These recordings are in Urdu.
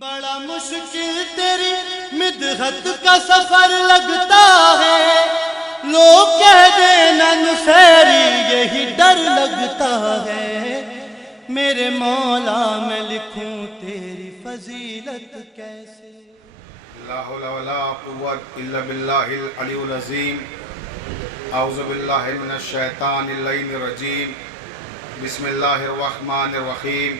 بڑا مشکل تیری مدحت کا سفر لگتا ہے، لوگ کہہ دینا نصیری یہی ڈر لگتا ہے، میرے مولا میں لکھوں تیری فضیلت کیسے۔ لا حول ولا قوت الا باللہ العلی العظیم۔ اعوذ باللہ من الشیطان اللعین الرجیم۔ بسم اللہ الرحمن الرحیم۔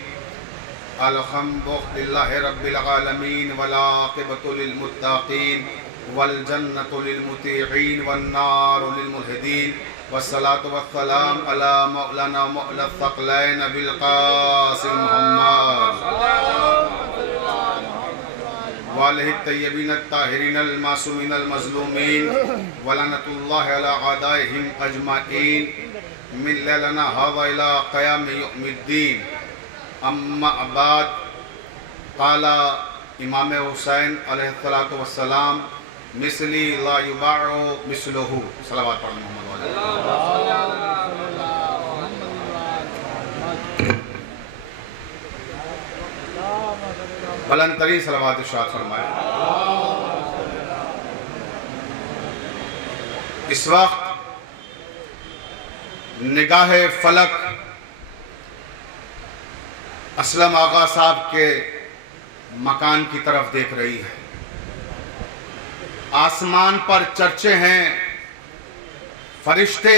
الحمد للہ رب العالمین والعاقبۃ للمتقین والجنۃ للمطیعین والنار للملحدین، والصلاة والسلام علی مولانا مولا الثقلین ابی القاسم محمد وآلہ الطیبین الطاہرین المعصومین المظلومین ولعنۃ اللہ علی اعدائہم اجمعین من لیلنا ھذا الی قیام یوم الدین۔ اما بعد، قال امام حسین علیہ السلام مثلی لا یباع مثلہ۔ صلوات پڑھ محمد بلند ترین صلوات ارشاد فرمائے۔ اس وقت نگاہ فلک اسلم آغا صاحب کے مکان کی طرف دیکھ رہی ہے۔ آسمان پر چرچے ہیں، فرشتے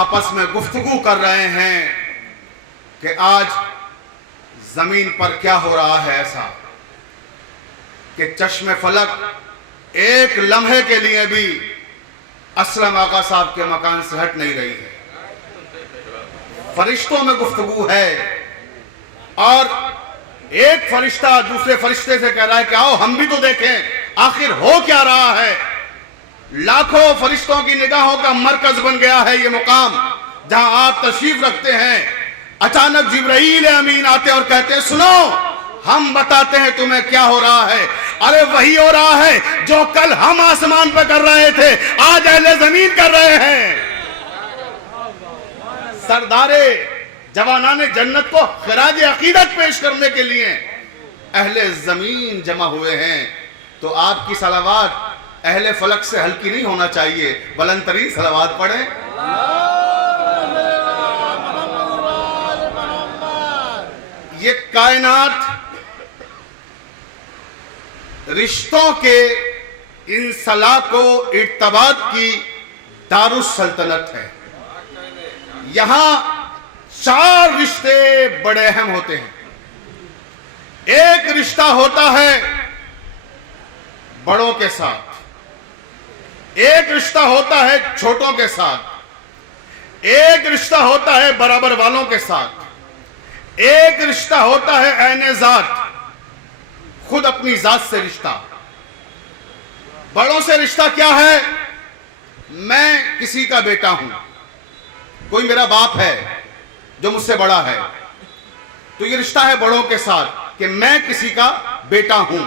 آپس میں گفتگو کر رہے ہیں کہ آج زمین پر کیا ہو رہا ہے، ایسا کہ چشم فلک ایک لمحے کے لیے بھی اسلم آغا صاحب کے مکان سے ہٹ نہیں رہی ہے۔ فرشتوں میں گفتگو ہے، اور ایک فرشتہ دوسرے فرشتے سے کہہ رہا ہے کہ آؤ ہم بھی تو دیکھیں آخر ہو کیا رہا ہے۔ لاکھوں فرشتوں کی نگاہوں کا مرکز بن گیا ہے یہ مقام جہاں آپ تشریف رکھتے ہیں۔ اچانک جبرائیل امین آتے اور کہتے ہیں سنو، ہم بتاتے ہیں تمہیں کیا ہو رہا ہے۔ ارے وہی ہو رہا ہے جو کل ہم آسمان پہ کر رہے تھے، آج اہل زمین کر رہے ہیں۔ سردارے جوانان جنت کو خراج عقیدت پیش کرنے کے لیے اہل زمین جمع ہوئے ہیں، تو آپ کی صلوات اہل فلک سے ہلکی نہیں ہونا چاہیے، بلند ترین صلوات پڑھیں۔ یہ کائنات رشتوں کے انسلاک و ارتباط کی دارالسلطنت ہے۔ یہاں چار رشتے بڑے اہم ہوتے ہیں۔ ایک رشتہ ہوتا ہے بڑوں کے ساتھ، ایک رشتہ ہوتا ہے چھوٹوں کے ساتھ، ایک رشتہ ہوتا ہے برابر والوں کے ساتھ، ایک رشتہ ہوتا ہے عین ذات، خود اپنی ذات سے رشتہ۔ بڑوں سے رشتہ کیا ہے؟ میں کسی کا بیٹا ہوں، کوئی میرا باپ ہے جو مجھ سے بڑا ہے، تو یہ رشتہ ہے بڑوں کے ساتھ کہ میں کسی کا بیٹا ہوں،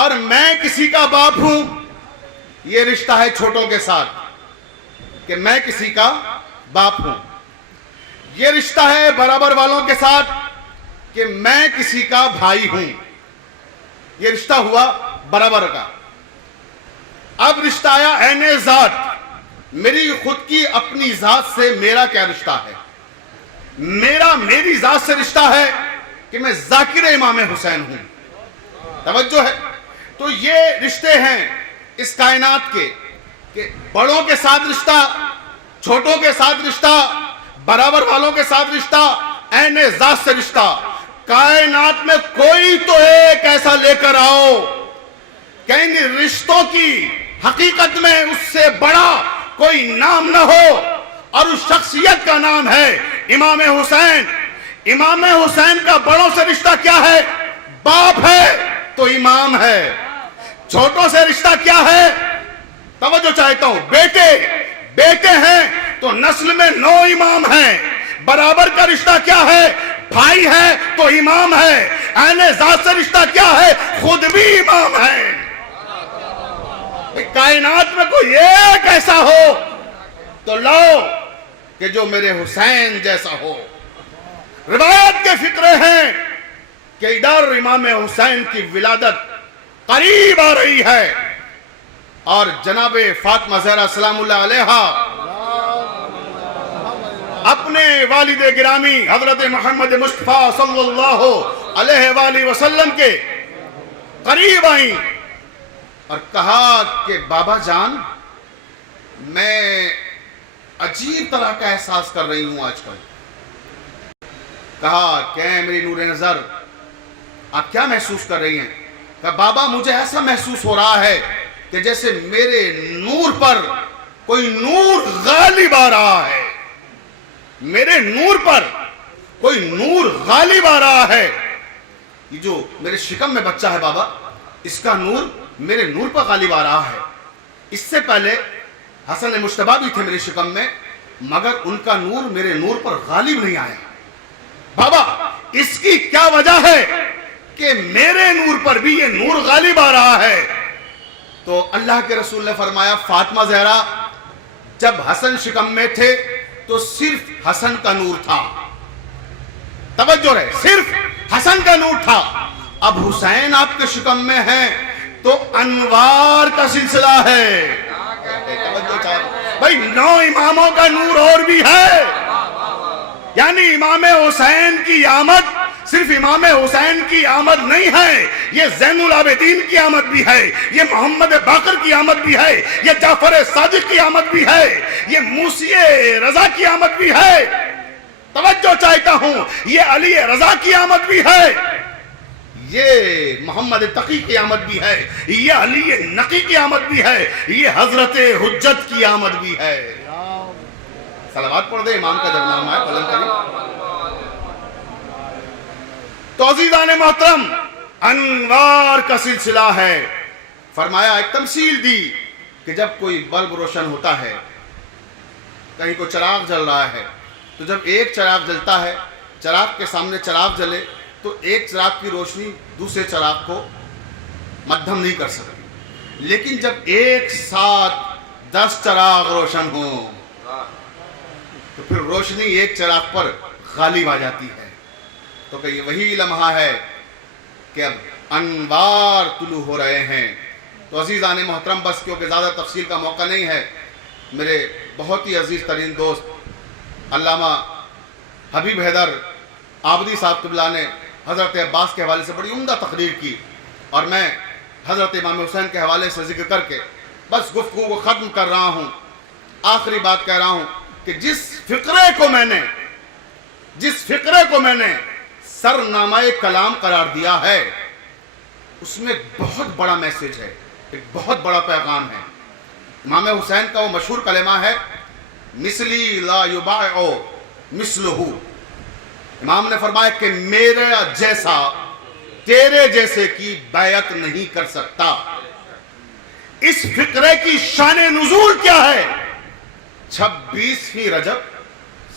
اور میں کسی کا باپ ہوں، یہ رشتہ ہے چھوٹوں کے ساتھ کہ میں کسی کا باپ ہوں۔ یہ رشتہ ہے برابر والوں کے ساتھ کہ میں کسی کا بھائی ہوں، یہ رشتہ ہوا برابر کا۔ اب رشتہ آیا عین ذات، میری خود کی اپنی ذات سے میرا کیا رشتہ ہے؟ میری ذات سے رشتہ ہے کہ میں ذاکر امام حسین ہوں۔ توجہ ہے؟ تو یہ رشتے ہیں اس کائنات کے کہ بڑوں کے ساتھ رشتہ، چھوٹوں کے ساتھ رشتہ، برابر والوں کے ساتھ رشتہ، عین ذات سے رشتہ۔ کائنات میں کوئی تو ایک ایسا لے کر آؤ کہ ان رشتوں کی حقیقت میں اس سے بڑا کوئی نام نہ ہو، اور اس شخصیت کا نام ہے امام حسین۔ امام حسین کا بڑوں سے رشتہ کیا ہے؟ باپ ہے تو امام ہے۔ چھوٹوں سے رشتہ کیا ہے؟ توجہ چاہتا ہوں، بیٹے ہیں تو نسل میں 9 امام ہیں۔ برابر کا رشتہ کیا ہے؟ بھائی ہے تو امام ہے۔ عین ذات سے رشتہ کیا ہے؟ خود بھی امام ہے۔ کائنات میں کوئی ایک ایسا ہو تو لاؤ کہ جو میرے حسین جیسا ہو۔ روایت کے فقرے ہیں کہ ادھر امام حسین کی ولادت قریب آ رہی ہے اور جناب فاطمہ زہرا سلام اللہ علیہا اپنے والد گرامی حضرت محمد مصطفیٰ صلی اللہ علیہ وآلہ وسلم کے قریب آئیں اور کہا کہ بابا جان میں عجیب طرح کا احساس کر رہی ہوں آج کل. کہا کہ میری نور نظر آپ کیا محسوس کر رہی ہیں؟ کہا بابا مجھے ایسا محسوس ہو رہا ہے کہ جیسے میرے نور پر کوئی نور غالب آ رہا ہے. میرے نور پر کوئی نور غالب آ رہا ہے. یہ جو میرے شکم میں بچہ ہے بابا اس کا نور میرے نور پر غالب آ رہا ہے. اس سے پہلے حسن مشتبہ بھی تھے میرے شکم میں مگر ان کا نور میرے نور پر غالب نہیں آیا. بابا اس کی کیا وجہ ہے کہ میرے نور پر بھی یہ نور غالب آ رہا ہے؟ تو اللہ کے رسول نے فرمایا فاطمہ زہرا جب حسن شکم میں تھے تو صرف حسن کا نور تھا. توجہ رہے صرف حسن کا نور تھا. اب حسین آپ کے شکم میں ہیں تو انوار کا سلسلہ ہے. بھائی 9 اماموں کا نور اور بھی ہے. یعنی امام حسین کی آمد صرف امام حسین کی آمد نہیں ہے یہ زین العابدین کی آمد بھی ہے یہ محمد باقر کی آمد بھی ہے یہ جعفر صادق کی آمد بھی ہے یہ موسی رضا کی آمد بھی ہے. توجہ چاہتا ہوں یہ علی رضا کی آمد بھی ہے یہ محمد تقی کی آمد بھی ہے یہ علی نقی کی آمد بھی ہے یہ حضرت حجت کی آمد بھی ہے. صلوات پڑھ دے امام کا جب نام آئے بلند کریں. تو عزیزان محترم انوار کا سلسلہ ہے. فرمایا ایک تمثیل دی کہ جب کوئی بلب روشن ہوتا ہے کہیں کو چراغ جل رہا ہے تو جب ایک چراغ جلتا ہے چراغ کے سامنے چراغ جلے تو ایک چراغ کی روشنی دوسرے چراغ کو مدھم نہیں کر سکتی. لیکن جب ایک ساتھ 10 چراغ روشن ہوں تو پھر روشنی ایک چراغ پر غالب آ جاتی ہے. تو کہ یہ وہی لمحہ ہے کہ اب انوار طلوع ہو رہے ہیں. تو عزیزان محترم بس کیونکہ زیادہ تفصیل کا موقع نہیں ہے میرے بہت ہی عزیز ترین دوست علامہ حبیب حیدر آبدی صاحب قبلہ نے حضرت عباس کے حوالے سے بڑی عمدہ تقریر کی اور میں حضرت امام حسین کے حوالے سے ذکر کر کے بس گفتگو کو ختم کر رہا ہوں. آخری بات کہہ رہا ہوں کہ جس فقرے کو میں نے سرنامہ کلام قرار دیا ہے اس میں بہت بڑا میسج ہے ایک بہت بڑا پیغام ہے. امام حسین کا وہ مشہور کلمہ ہے مثلی لا یباع مثلہ. امام نے فرمایا کہ میرا جیسا تیرے جیسے کی بیعت نہیں کر سکتا. اس فقرے کی شان نزول کیا ہے؟ 26 رجب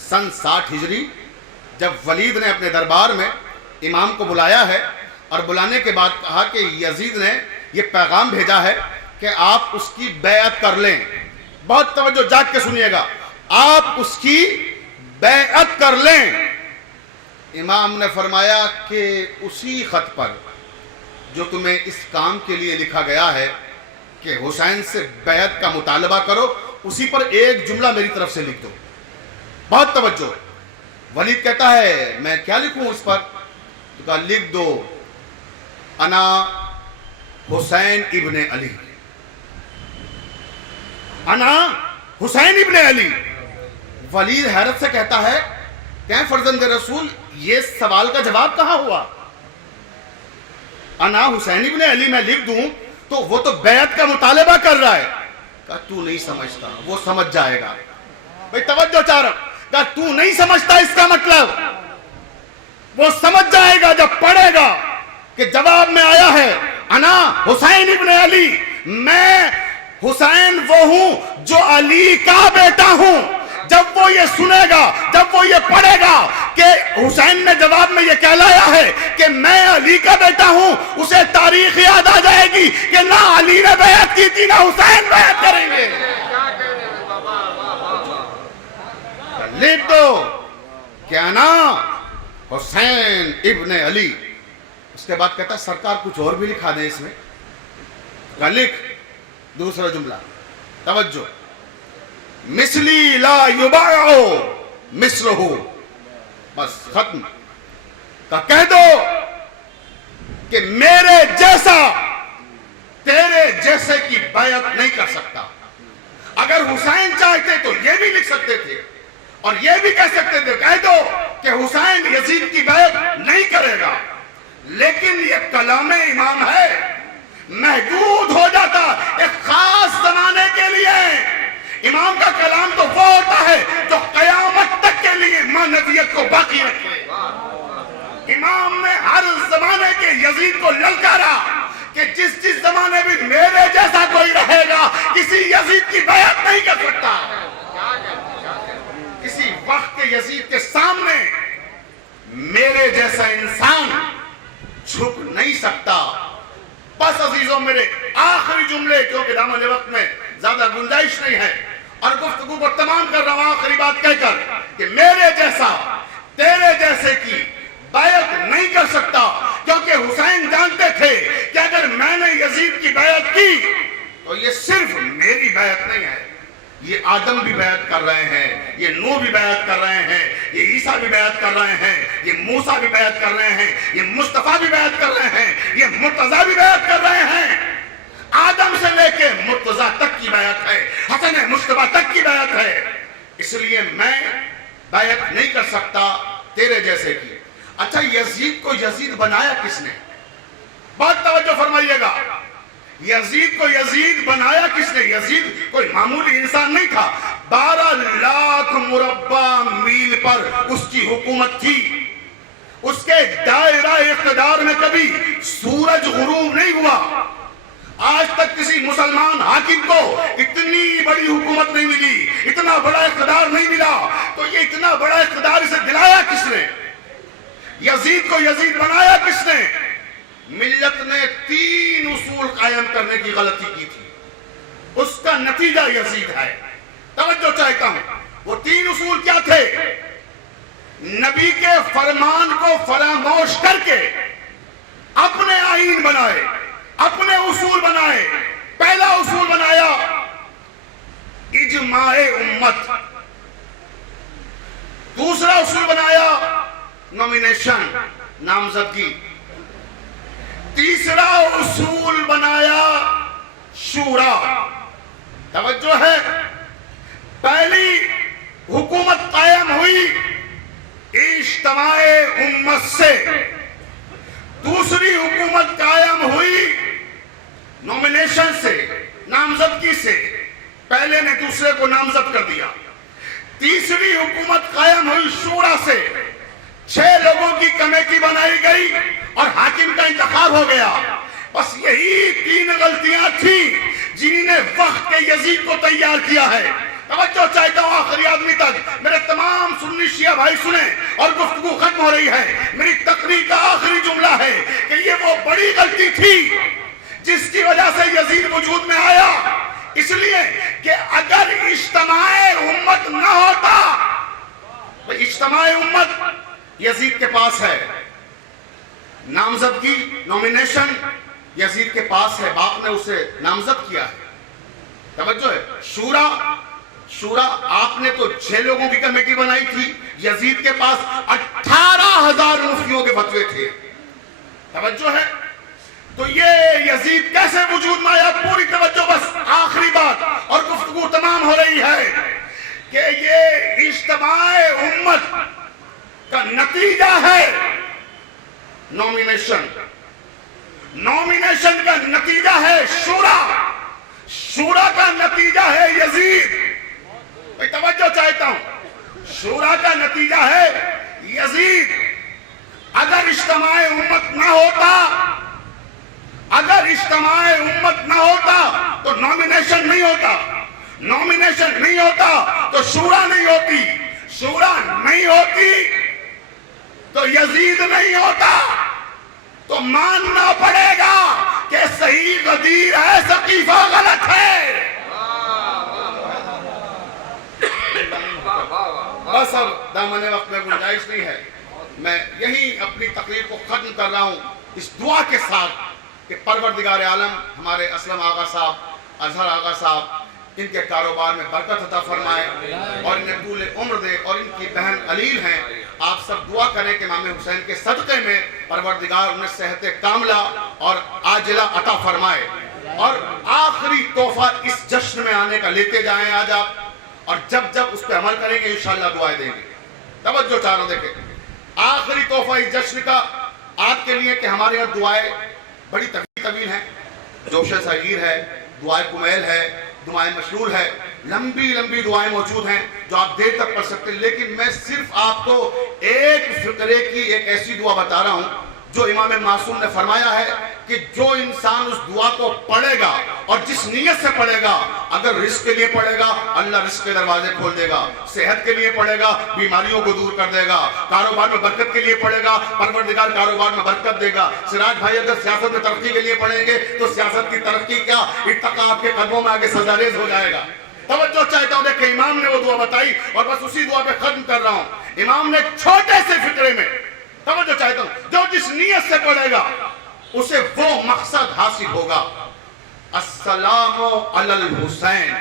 سن 60 ہجری جب ولید نے اپنے دربار میں امام کو بلایا ہے اور بلانے کے بعد کہا کہ یزید نے یہ پیغام بھیجا ہے کہ آپ اس کی بیعت کر لیں. بہت توجہ جاگ کے سنیے گا آپ اس کی بیعت کر لیں. امام نے فرمایا کہ اسی خط پر جو تمہیں اس کام کے لیے لکھا گیا ہے کہ حسین سے بیعت کا مطالبہ کرو اسی پر ایک جملہ میری طرف سے لکھ دو. بہت توجہ. ولید کہتا ہے میں کیا لکھوں اس پر؟ تو کہا لکھ دو انا حسین ابن علی. انا حسین ابن علی. ولید حیرت سے کہتا ہے کہ فرزند رسول یہ سوال کا جواب کہاں ہوا؟ انا حسین ابن علی میں لکھ دوں تو وہ تو بیعت کا مطالبہ کر رہا ہے. کہا تو نہیں سمجھتا وہ سمجھ جائے گا. بھئی توجہ چاہ رہا. کہا تو نہیں سمجھتا اس کا مطلب وہ سمجھ جائے گا جب پڑھے گا کہ جواب میں آیا ہے انا حسین ابن علی میں حسین وہ ہوں جو علی کا بیٹا ہوں. جب وہ یہ سنے گا جب وہ یہ پڑھے گا کہ حسین نے جواب میں یہ کہلایا ہے کہ میں علی کا بیٹا ہوں اسے تاریخ یاد آ جائے گی کہ نہ علی نے بیعت کی تھی نہ حسین بیعت کریں گے. لکھ دو کہ انا حسین ابن علی. اس کے بعد کہتا سرکار کچھ اور بھی لکھا دیں اس میں. کہا لکھ. دوسرا جملہ توجہ, مثلی لا یباع مثلہ, بس ختم. کہہ دو کہ میرے جیسا تیرے جیسے کی بیعت نہیں کر سکتا. اگر حسین چاہتے تو یہ بھی لکھ سکتے تھے اور یہ بھی کہہ سکتے تھے, کہہ دو کہ حسین یزید کی بیعت نہیں کرے گا. لیکن یہ کلام امام ہے, محدود ہو جاتا ایک خاص زمانے کے لیے. امام کا کلام تو وہ ہوتا ہے جو قیامت تک کے لیے معنویت کو باقی رکھے. امام نے ہر زمانے کے یزید کو للکارا کہ جس زمانے بھی میرے جیسا کوئی رہے گا کسی یزید کی بیعت نہیں کر سکتا. کسی وقت کے یزید کے سامنے میرے جیسا انسان جھک نہیں سکتا. بس عزیزوں میرے آخری جملے, کیونکہ دامن وقت میں زیادہ گنجائش نہیں ہے اور گفتگو کو تمام کر رہا ہوں آخری بات کہہ کر کہ میرے جیسا تیرے جیسے کی بیعت نہیں کر سکتا. کیونکہ حسین جانتے تھے کہ اگر میں نے یزید کی بیعت کی تو یہ صرف میری بیعت نہیں ہے, یہ آدم بھی بیعت کر رہے ہیں, یہ نوح بھی بیعت کر رہے ہیں, یہ عیسیٰ بھی بیعت کر رہے ہیں, یہ موسیٰ بھی بیعت کر رہے ہیں, یہ مصطفیٰ بھی بیعت کر رہے ہیں, یہ مرتضیٰ بھی بیعت کر رہے ہیں. آدم سے لے کے مرتضیٰ تک کی بیعت ہے, حسن مصطفیٰ تک کی بیعت ہے. اس لیے میں بیعت نہیں کر سکتا تیرے جیسے کی. اچھا یزید کو یزید بنایا کس نے؟ بہت توجہ فرمائیے گا. یزید کو یزید بنایا کس نے؟ یزید کوئی معمولی انسان نہیں تھا. 12 لاکھ مربع میل پر اس کی حکومت تھی. اس کے دائرہ اقتدار میں کبھی سورج غروب نہیں ہوا. آج تک کسی مسلمان حاکم کو اتنی بڑی حکومت نہیں ملی, اتنا بڑا اقتدار نہیں ملا. تو یہ اتنا بڑا اقتدار اسے دلایا کس نے؟ یزید کو یزید بنایا کس نے؟ ملت نے 3 اصول قائم کرنے کی غلطی کی تھی, اس کا نتیجہ یزید ہے. توجہ چاہتا ہوں, وہ 3 اصول کیا تھے؟ نبی کے فرمان کو فراموش کر کے اپنے آئین بنائے, اپنے اصول بنائے. پہلا اصول بنایا اجماع امت. دوسرا اصول بنایا نومینیشن, نامزدگی. تیسرا اصول بنایا شورا. توجہ ہے, پہلی حکومت قائم ہوئی اجتماع امت سے, دوسری حکومت قائم ہوئی نومینیشن سے, نامزدگی سے. پہلے نے دوسرے کو نامزد کر دیا. تیسری حکومت قائم ہوئی شورا سے. 6 لوگوں کی کمیٹی بنائی گئی اور حاکم کا انتخاب ہو گیا. بس یہی 3 غلطیاں تھیں جنہوں نے وقت کے یزید کو تیار کیا ہے. توجہ چاہتا ہوں آخری آدمی تک, میرے تمام سنی شیعہ بھائی سنیں اور گفتگو ختم ہو رہی ہے. میری تقریر کا آخری جملہ ہے کہ یہ وہ بڑی غلطی تھی جس کی وجہ سے یزید وجود میں آیا. اس لیے کہ اگر اجتماع امت نہ ہوتا, اجتماع امت یزید کے پاس ہے, نامزدگی نومینیشن یزید کے پاس ہے, باپ نے اسے نامزد کیا ہے. توجہ ہے. شورا آپ نے تو 6 لوگوں کی کمیٹی بنائی تھی, یزید کے پاس 18,000 مفتیوں کے فتوے تھے. توجہ ہے. تو یہ یزید کیسے وجود میں آیا؟ پوری توجہ, بس آخری بات اور گفتگو تمام ہو رہی ہے کہ یہ اجتماع امت کا نتیجہ ہے نومینیشن. نومینیشن کا نتیجہ ہے شورا. شورا کا نتیجہ ہے یزید. میں توجہ چاہتا ہوں, شورا کا نتیجہ ہے یزید. اگر اجتماع امت نہ ہوتا, اگر اجتماع امت نہ ہوتا تو نومینیشن نہیں ہوتا, نومینیشن نہیں ہوتا تو شورا نہیں ہوتی, شورا نہیں ہوتی تو یزید نہیں ہوتا. تو ماننا پڑے گا کہ صحیح غدیر ہے, سقیفہ غلط ہے. بس اب دامن وقت میں گنجائش نہیں ہے. میں یہی اپنی تقریر کو ختم کر رہا ہوں اس دعا کے ساتھ کہ پروردگار عالم ہمارے اسلم آقا صاحب، اظہر آقا صاحب، ان کے کاروبار میں برکت عطا فرمائے اور انہیں طول عمر دے، اور ان کی بہن علیل ہیں، آپ سب دعا کریں کہ امام حسین کے صدقے میں پروردگار انہیں صحت کاملہ اور عاجلہ عطا فرمائے، اور آخری تحفہ اس جشن میں آنے کا لیتے جائیں آج آپ، اور جب جب اس پہ عمل کریں گے انشاءاللہ دعائیں دیں گے۔ توجہ چاروں دیکھیں، آخری تحفہ اس جشن کا آپ کے لیے کہ ہمارے یہاں دعائیں بڑی طویل ہیں، جوش صغیر ہے، دعائیں کمیل ہے، دعائیں مشرور ہے، لمبی دعائیں موجود ہیں جو آپ دیر تک پڑھ سکتے ہیں، لیکن میں صرف آپ کو ایک فقرے کی ایک ایسی دعا بتا رہا ہوں جو امام معصوم نے فرمایا ہے کہ جو انسان اس دعا کو پڑھے گا اور جس نیت سے پڑھے گا، اگر رزق کے لیے پڑھے گا اللہ رزق کے دروازے کھول دے گا، صحت کے لیے پڑھے گا بیماریوں کو دور کر دے گا، کاروبار میں برکت کے لیے پڑھے گا پروردگار کاروبار میں برکت دے گا۔ سراج بھائی اگر سیاست میں ترقی کے لیے پڑھیں گے تو سیاست کی ترقی کیا اتقا آپ کے قدموں میں آگے سزاریز ہو جائے گا۔ توجہ چاہتا ہوں کہ امام نے وہ دعا بتائی اور بس اسی دعا پہ ختم کر رہا ہوں۔ امام نے چھوٹے سے فقرے میں توجہ چاہتا ہوں جو جس نیت سے پڑھے گا اسے وہ مقصد حاصل ہوگا۔ السلام علی الحسین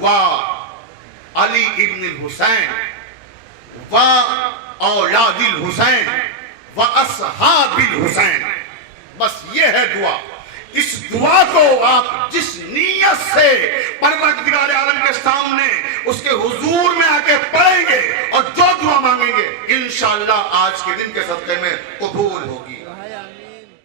و علی ابن الحسین و اولاد الحسین و اصحاب الحسین، بس یہ ہے دعا۔ اس دعا کو آپ جس نیت سے پروردگار عالم کے سامنے اس کے حضور میں آ کے پڑھیں گے اور جو دعا مانگیں گے انشاءاللہ آج کے دن کے صدقے میں قبول ہوگی۔